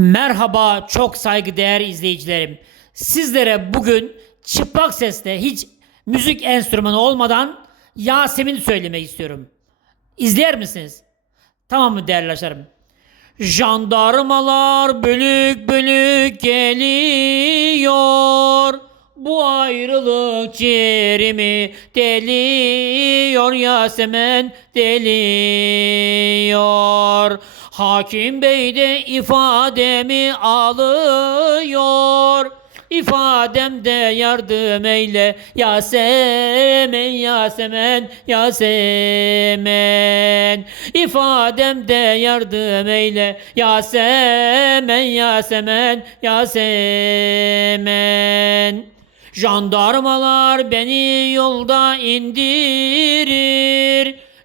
Merhaba çok saygıdeğer izleyicilerim. Sizlere bugün çıplak sesle hiç müzik enstrümanı olmadan Yasemin söylemek istiyorum. İzler misiniz? Tamam mı değerli arkadaşlarım? Jandarmalar bölük bölük geliyor. Bu ayrılık ciğerimi deliyor Yasemen deliyor. Hakim bey de ifademi alıyor. İfademde yardım eyle Yasemen Yasemen Yasemen İfademde yardım eyle Yasemen Yasemen Yasemen Jandarmalar beni yolda indirir.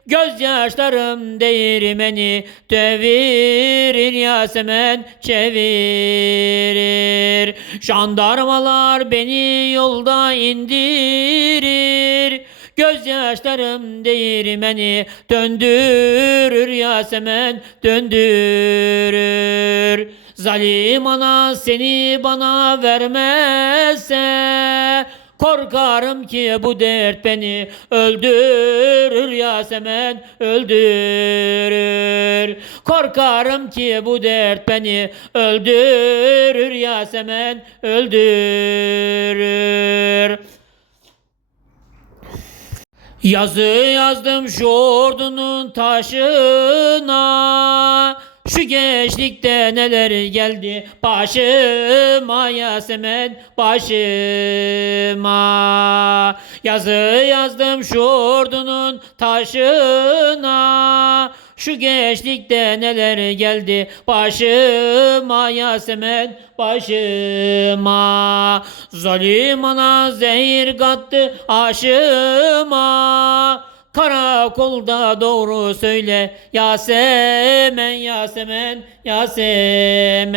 Gözyaşlarım değirmeni devirir Yasemen çevirir. Jandarmalar beni yolda indirir. Gözyaşlarım değirmeni döndürür Yasemen döndürür Zalim ana seni bana vermezse Korkarım ki bu dert beni öldürür Yasemen öldürür. Korkarım ki bu dert beni öldürür Yasemen öldürür. Yazı yazdım şu ordunun taşına Şu gençlikte neler geldi? Başıma Yasemen başıma. Yazı yazdım şu ordunun taşına. Şu gençlikte neler geldi? Başıma Yasemen başıma. Zalim ana zehir kattı aşıma Karakolda doğru söyle Yasemen Yasemen Yasemen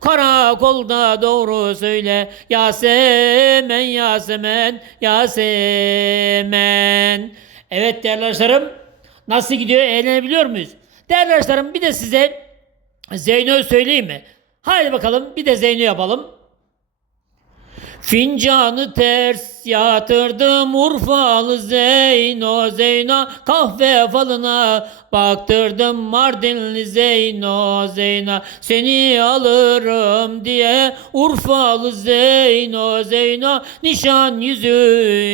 Karakolda doğru söyle Yasemen Yasemen Yasemen Evet değerli arkadaşlarım Nasıl gidiyor? Eğlenebiliyor muyuz? Değerli arkadaşlarım bir de size Zeyno söyleyeyim mi? Haydi bakalım bir de Zeyno yapalım. Fincanı ters yatırdım Urfalı Zeyno Zeyno kahve falına baktırdım Mardinli Zeyno Zeyno seni alırım diye Urfalı Zeyno Zeyno nişan yüzü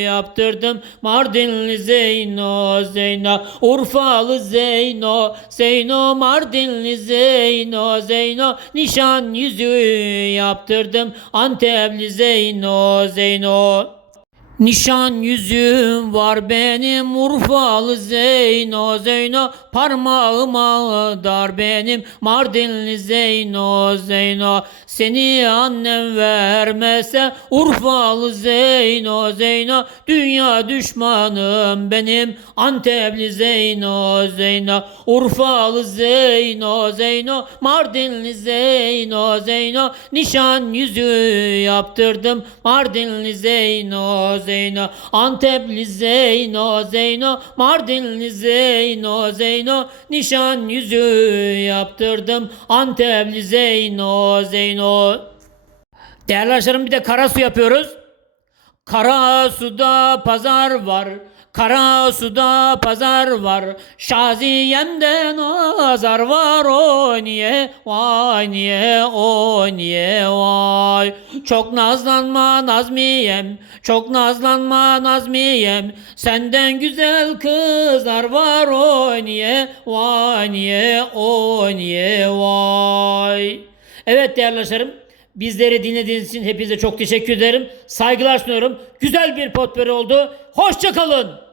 yaptırdım Mardinli Zeyno Zeyno Urfalı Zeyno Zeyno Mardinli Zeyno Zeyno nişan yüzü yaptırdım. Antepli Zeyno Zeyno Nişan yüzüm var benim Urfalı Zeyno Zeyno Parmağıma dar benim. Mardinli Zeyno Zeyno Seni annem vermese Urfalı Zeyno Zeyno Dünya düşmanım benim. Antepli Zeyno Zeyno Urfalı Zeyno Zeyno Mardinli Zeyno Zeyno. Nişan yüzü yaptırdım Mardinli Zeyno Zeyno Antepli Zeyno Zeyno Mardinli Zeyno Zeyno Nişan yüzü yaptırdım Antepli Zeyno Zeyno Değerli arkadaşlarım bir de kara su yapıyoruz. Kara suda pazar var. Kara suda pazar var. Şaziyemde nazar var. O niye vay niye o niye vay. Çok nazlanma Nazmiyem. Çok nazlanma Nazmiyem. Senden güzel kızlar var. O niye vay niye o niye vay. Evet değerli arkadaşlarım. Bizleri dinlediğiniz için hepinize çok teşekkür ederim. Saygılar sunuyorum. Güzel bir potperi oldu. Hoşçakalın.